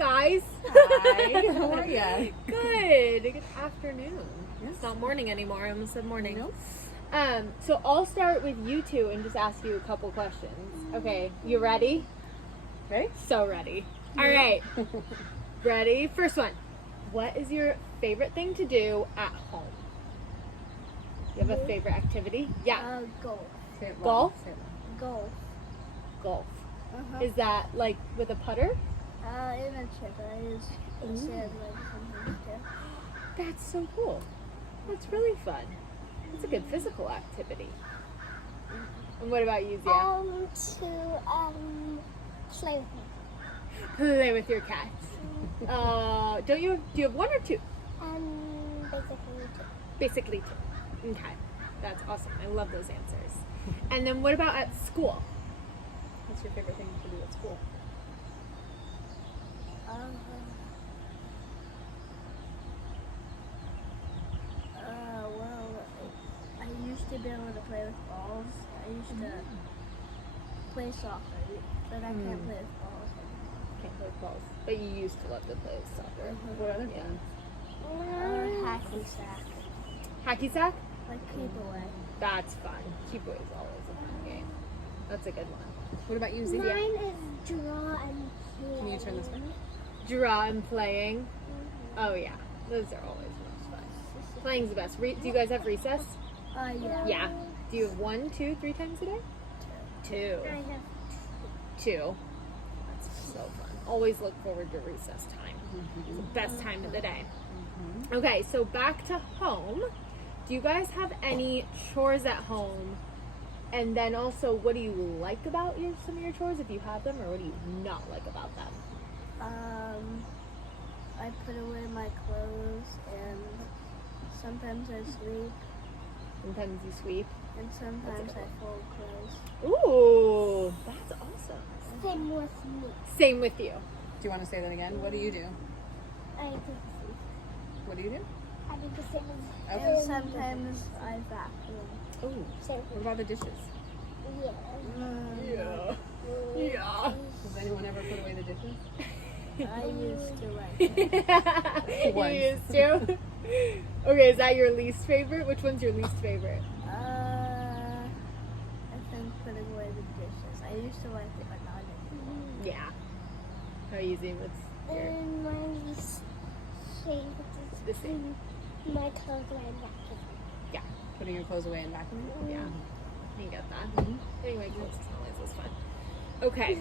guys. Hi, how are ya? Good afternoon. Yes. It's not morning anymore. I almost said morning. Nope. So I'll start with you two and just ask you a couple questions. Okay, you ready? Ready? So ready. All right. Ready? First one. What is your favorite thing to do at home? You have a favorite activity? Yeah. Golf. Say it Golf? Say it Golf. Golf. Uh-huh. Is that like with a putter? In a chip, I use sand like sometimes too. That's so cool. That's really fun. It's a good physical activity. And what about you, Zia? To play with me. Play with your cats. Do you have one or two? Basically two. Basically two. Okay. That's awesome. I love those answers. And then what about at school? What's your favorite thing to do at school? Well, I used to be able to play with balls. I used to play soccer, but I can't play with balls. Can't play with balls. But you used to love to play with soccer. What other Yeah. things? Hacky sack. Hacky sack? Like keep away. That's fun. Keep away is always a fun game. That's a good one. What about you, Zia? Mine is draw and play. Can you turn this way? Draw and playing. Oh yeah. Those are always much fun. Playing's the best. Do you guys have recess? Yeah. Yeah. Do you have 1, 2, 3 times a day? Two. I have Two. That's so fun. Always look forward to recess time. It's the best time of the day. Okay, so back to home. Do you guys have any chores at home? And then also, what do you like about some of your chores, if you have them, or what do you not like about them? I put away my clothes and sometimes I sleep Sometimes you sweep. and sometimes I fold clothes. Ooh, that's awesome. Same with me. Same with you. Do you want to say that again? What do you do? I do the same. What do you do? I do the same. Okay. And sometimes I vacuum. Oh, Same. what about the dishes? Yeah. Yeah. Does anyone ever put away the dishes? I used to like it. You used to? Okay, is that your least favorite? Which one's your least favorite? I think putting away the dishes. I used to like it, but not anymore. Yeah. How easy? What's your... And my least favorite The same. my clothes when I vacuum. Putting your clothes away and vacuuming? Yeah. You get that. Anyway, clothes is always fun. Okay.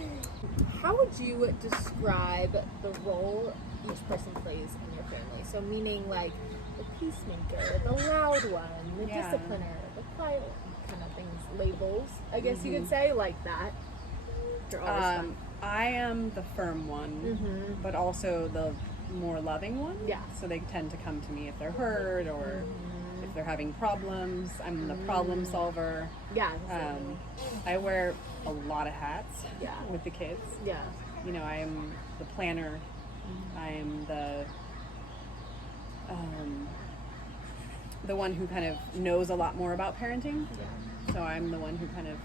How would you describe the role each person plays in your family? So meaning like the peacemaker, the loud one, the Yeah. discipliner, the quiet one, kind of things, labels, I guess you could say, like that. They're always fun. I am the firm one, but also the more loving one. Yeah. So they tend to come to me if they're hurt or if they're having problems. I'm the problem solver. Yeah. I wear a lot of hats Yeah. with the kids. Yeah. You know, I'm the planner. I'm the one who kind of knows a lot more about parenting. Yeah. So I'm the one who kind of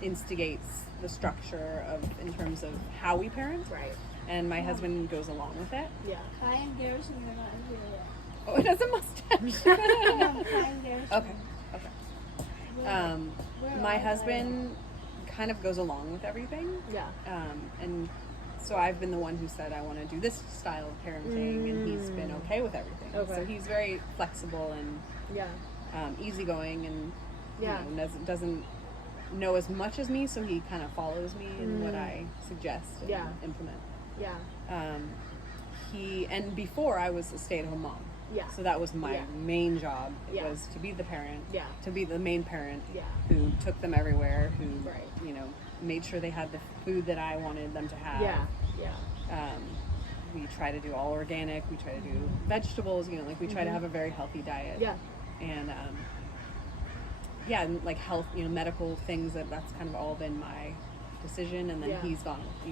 instigates the structure in terms of how we parent. Right. And my husband goes along with it. Yeah. Hi, I'm Garrison. You're not here yet. Oh, it has a mustache. Hi, I'm Garrison. Okay. My husband kind of goes along with everything. Yeah. And so I've been the one who said I want to do this style of parenting, and he's been okay with everything. Okay. So he's very flexible and Yeah. easygoing, and Yeah. you know, doesn't know as much as me, so he kind of follows me in what I suggest and Yeah. implement. Yeah. And before I was a stay-at-home mom. Yeah. So that was my Yeah. main job, Yeah. was to be the parent, Yeah. to be the main parent Yeah. who took them everywhere, who, Right. you know, made sure they had the food that I wanted them to have. Yeah. Yeah. We try to do all organic, we try to do vegetables, you know, like we try to have a very healthy diet. Yeah. And, and like health, you know, medical things, that's kind of all been my decision. And then Yeah.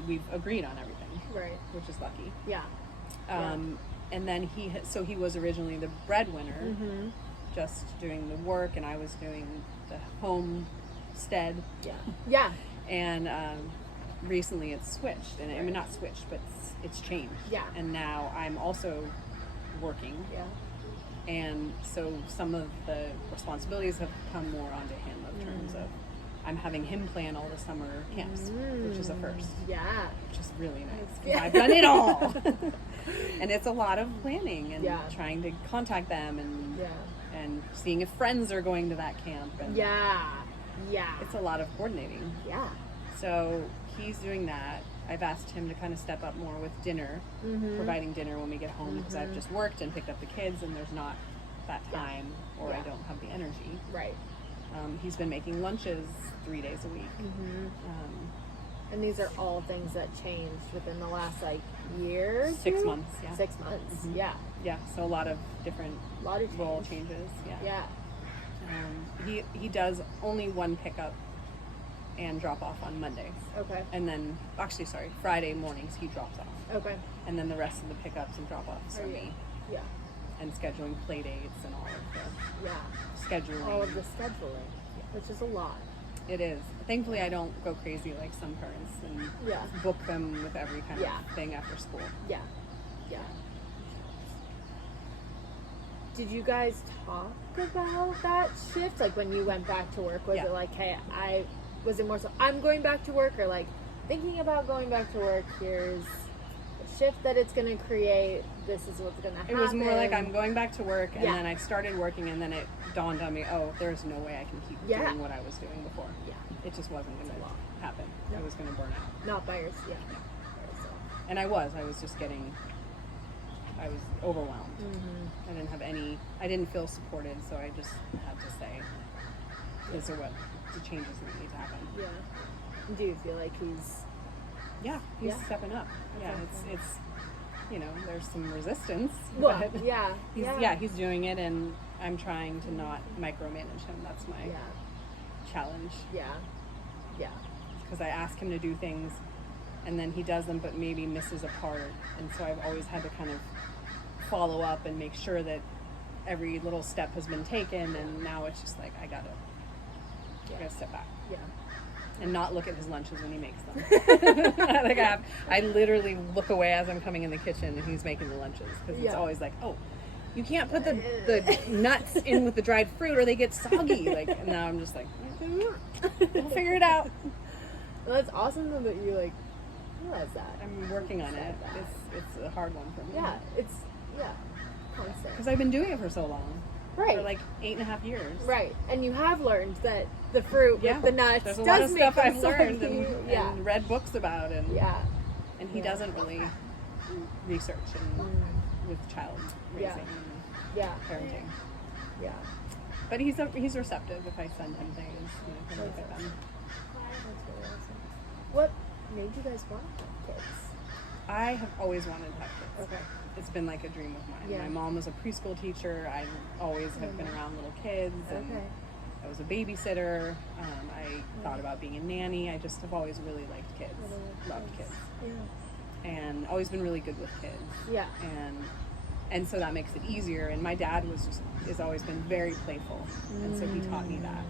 we've agreed on everything, Right. which is lucky. Yeah. And then he was originally the breadwinner, just doing the work, and I was doing the homestead. Yeah. Yeah. And recently it's switched, and I mean not switched, but it's changed. Yeah. And now I'm also working, Yeah. and so some of the responsibilities have come more onto him in terms of I'm having him plan all the summer camps, which is a first, Yeah. which is really nice. 'Cause Yeah. I've done it all, and it's a lot of planning and Yeah. trying to contact them and Yeah. and seeing if friends are going to that camp. And Yeah. Yeah. it's a lot of coordinating. Yeah. So he's doing that. I've asked him to kind of step up more with dinner, providing dinner when we get home, because I've just worked and picked up the kids, and there's not that time, or I Yeah. don't have the energy. Right. He's been making lunches 3 days a week. And these are all things that changed within the last like year, or 6 two? months, yeah. 6 months. Mhm. Yeah. Yeah, so a lot of different A lot of role change. changes. Yeah. Yeah. He does only one pickup and drop off on Mondays, Okay. and then actually sorry, Friday mornings he drops off, Okay. and then the rest of the pickups and drop offs Are are you- me, Yeah. and scheduling play dates and all of Yeah. the scheduling. All of the scheduling, which is a lot. It is. Thankfully, I don't go crazy like some parents and Yeah. book them with every kind Yeah. of thing after school. Yeah. Yeah. Did you guys talk about that shift? Like when you went back to work, was Yeah. it like, hey, was it more so I'm going back to work, or like thinking about going back to work, here's the shift that it's going to create, this is what's going to happen? It was more like I'm going back to work, and Yeah. then I started working, and then it dawned on me, oh, there's no way I can keep Yeah. doing what I was doing before. Yeah. It just wasn't going a lot. to happen. No. I was going to burn out. Not by yourself. Yeah. By yourself. And I was just getting, I was overwhelmed. I didn't have any, I didn't feel supported, so I just had to say, these are what the changes that need to happen. Yeah. Do you feel like he's Yeah, he's Yeah. stepping up. Yeah, awesome. it's, you know, there's some resistance. well? but Yeah. he's doing it, and I'm trying to not micromanage him. That's my Yeah. challenge. Yeah. Yeah. Because I ask him to do things, and then he does them, but maybe misses a part, and so I've always had to kind of follow up and make sure that every little step has been taken, and now it's just like I gotta step back Yeah. and not look at his lunches when he makes them. Like I literally look away as I'm coming in the kitchen and he's making the lunches, because it's Yeah. always like, oh, you can't put the nuts in with the dried fruit or they get soggy. Like, and now I'm just like, we'll figure it out. Well, that's awesome though that you like realize that. I'm working on it. Said that. It's a hard one for me. Yeah. It's constant. Because I've been doing it for so long. Right. For like 8.5 years. Right. And you have learned that the fruit with the nuts There's a does lot of make stuff them I've learned soggy. and read books about, and Yeah. and he Yeah. doesn't really research and with child raising Yeah. and Yeah. parenting. Yeah. But he's receptive if I send him things, you know, can look at them. That's really awesome. What made you guys want to have kids? I have always wanted to have kids. Okay. It's been like a dream of mine. Yeah. My mom was a preschool teacher. I always have been around little kids. And Okay. I was a babysitter. I thought about being a nanny. I just have always really liked kids, loved kids, Yeah. and always been really good with kids. Yeah. And so that makes it easier. And my dad has always been very playful, and so he taught me that.